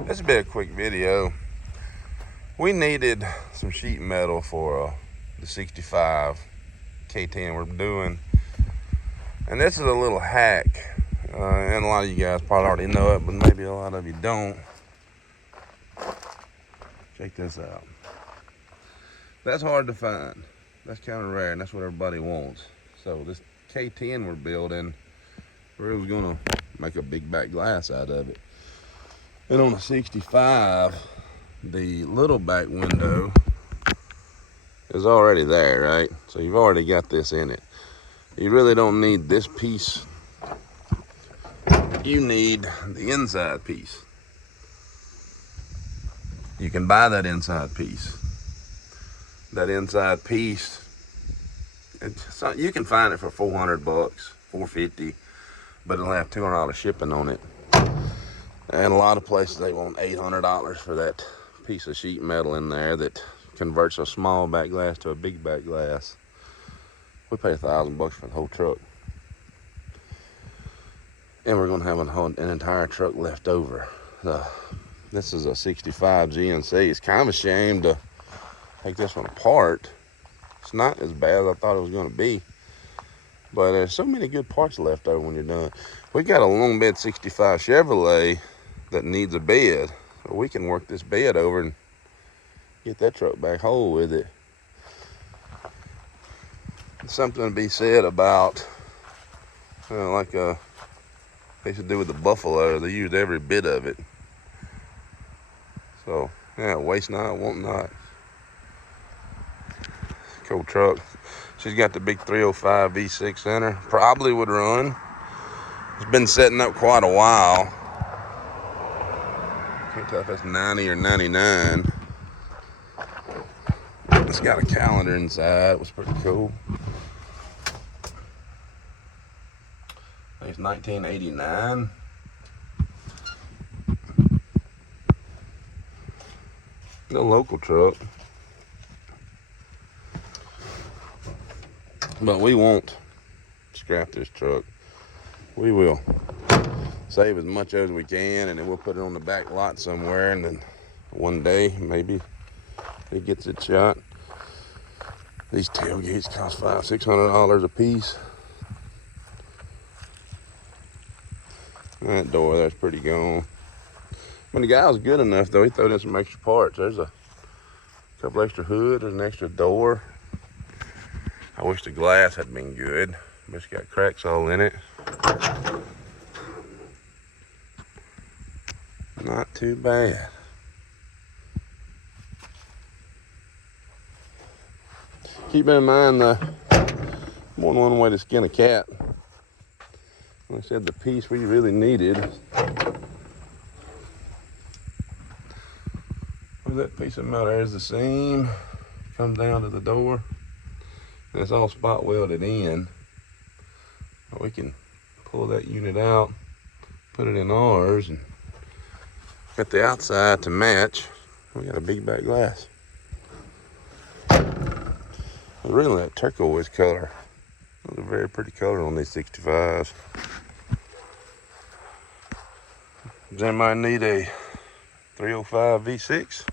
This will be a quick video. We needed some sheet metal for the 65 K10 we're doing. And this is a little hack. And a lot of you guys probably already know it, but maybe a lot of you don't. Check this out. That's hard to find. That's kind of rare, and that's what everybody wants. So this K10 we're building, we're gonna make a big back glass out of it. And on the 65, the little back window is already there, right? So you've already got this in it. You really don't need this piece. You need the inside piece. You can buy that inside piece. That inside piece, you can find it for $400, $450, but it'll have $200 shipping on it. And a lot of places they want $800 for that piece of sheet metal in there that converts a small back glass to a big back glass. We pay $1,000 for the whole truck. And we're gonna have an entire truck left over. This is a 65 GNC. It's kind of a shame to take this one apart. It's not as bad as I thought it was gonna be. But there's so many good parts left over when you're done. We got a long bed 65 Chevrolet that needs a bed. So we can work this bed over and get that truck back whole with it. Something to be said about, like they used to do with the Buffalo. They used every bit of it. So, yeah, waste not, want not. Cool truck. She's got the big 305 V6 in her. Probably would run. It's been setting up quite a while. Can't tell if that's 90 or 99. It's got a calendar inside. It was pretty cool. I think it's 1989. The local truck. But we won't scrap this truck. We will save as much as we can, and then we'll put it on the back lot somewhere, and then one day maybe it gets its shot. These tailgates cost $500-600 a piece. That door there's pretty gone. When the guy was good enough though, he threw in some extra parts. There's a couple extra hoods, there's an extra door. I wish the glass had been good, but it's got cracks all in it. Not too bad. Keep in mind, more than one way to skin a cat. Like I said, the piece we really needed was that piece of metal. There's the seam, comes down to the door, and it's all spot welded in. We can pull that unit out, put it in ours, and got the outside to match. We got a big back glass. Really, that turquoise color. It's a very pretty color on these 65s. Does anybody need a 305 V6?